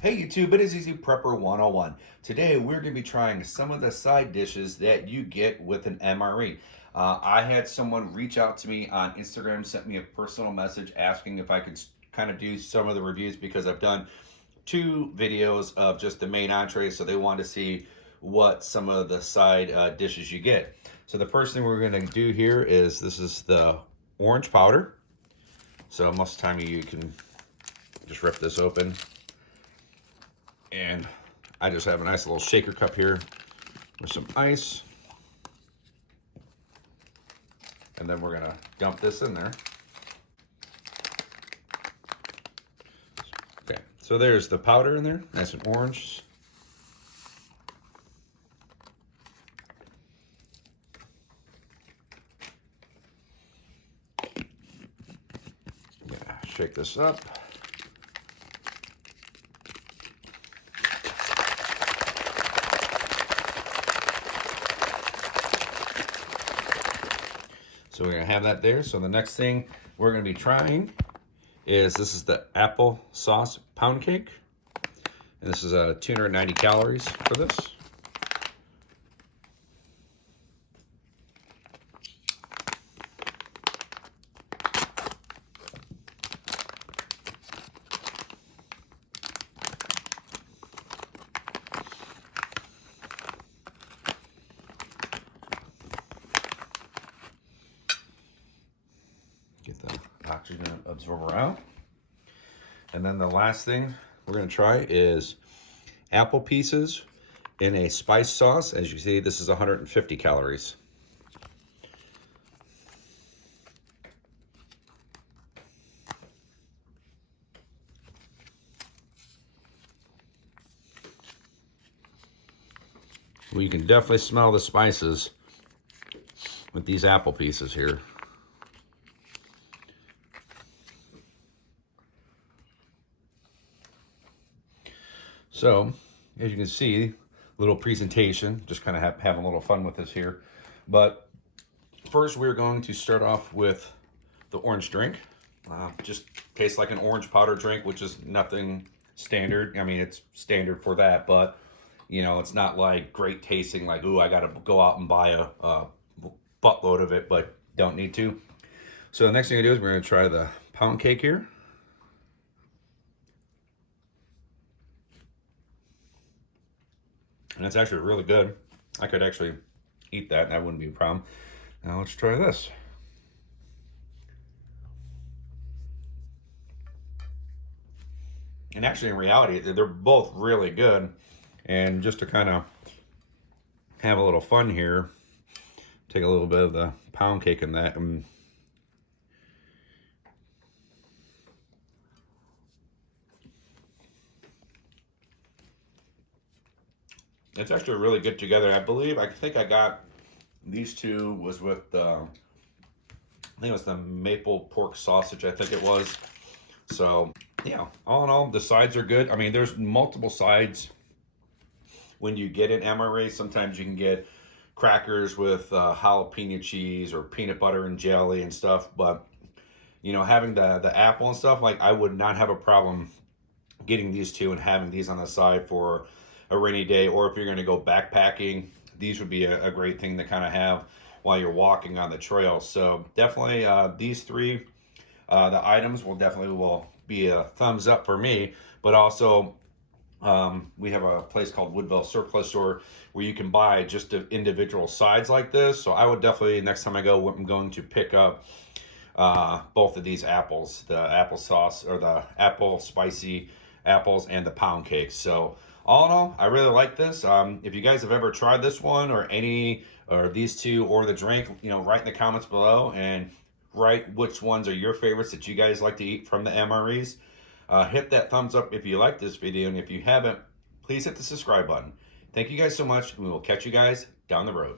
Hey YouTube, it is Easy Prepper 101. Today we're going to be trying some of the side dishes that you get with an MRE. I had someone reach out to me on Instagram, sent me a personal message asking if I could kind of do some of the reviews because I've done two videos of just the main entree, so they wanted to see what some of the side dishes you get. So the first thing we're going to do here is this is the orange powder. So most of the time you can just rip this open. And I just have a nice little shaker cup here with some ice. And then we're gonna dump this in there. Okay, so there's the powder in there, nice and orange. Yeah, shake this up. So we're gonna have that there. So the next thing we're gonna be trying is this is the Applesauce Pound Cake. And this is 290 calories for this. Get the oxygen absorber out. And then the last thing we're going to try is apple pieces in a spice sauce. As you see, this is 150 calories. Well, you can definitely smell the spices with these apple pieces here. So, as you can see, little presentation, just kind of having a little fun with this here. But first we're going to start off with the orange drink. Just tastes like an orange powder drink, which is nothing standard. I mean, it's standard for that, but you know, it's not like great tasting, like, ooh, I gotta go out and buy a buttload of it, but don't need to. So the next thing I do is we're gonna try the pound cake here. And it's actually really good. I could actually eat that and that wouldn't be a problem. Now let's try this. And actually in reality, they're both really good. And just to kind of have a little fun here, take a little bit of the pound cake in that. It's actually really good together. I think I got these two was with I think it was the maple pork sausage, I think it was. So yeah, all in all, the sides are good. I mean, there's multiple sides when you get an MRE. Sometimes you can get crackers with jalapeno cheese or peanut butter and jelly and stuff. But you know, having the apple and stuff, like I would not have a problem getting these two and having these on the side for a rainy day, or if you're going to go backpacking, these would be a great thing to kind of have while you're walking on the trail. So definitely these three, the items will be a thumbs up for me. But also we have a place called Woodville Surplus Store where you can buy just the individual sides like this. So I would definitely, next time I go, I'm going to pick up both of these apples, the applesauce or the apple spicy apples and the pound cake. So all in all, I really like this. If you guys have ever tried this one or these two or the drink, you know, write in the comments below and write which ones are your favorites that you guys like to eat from the MREs. Hit that thumbs up if you like this video, and if you haven't, please hit the subscribe button. Thank you guys so much, and we will catch you guys down the road.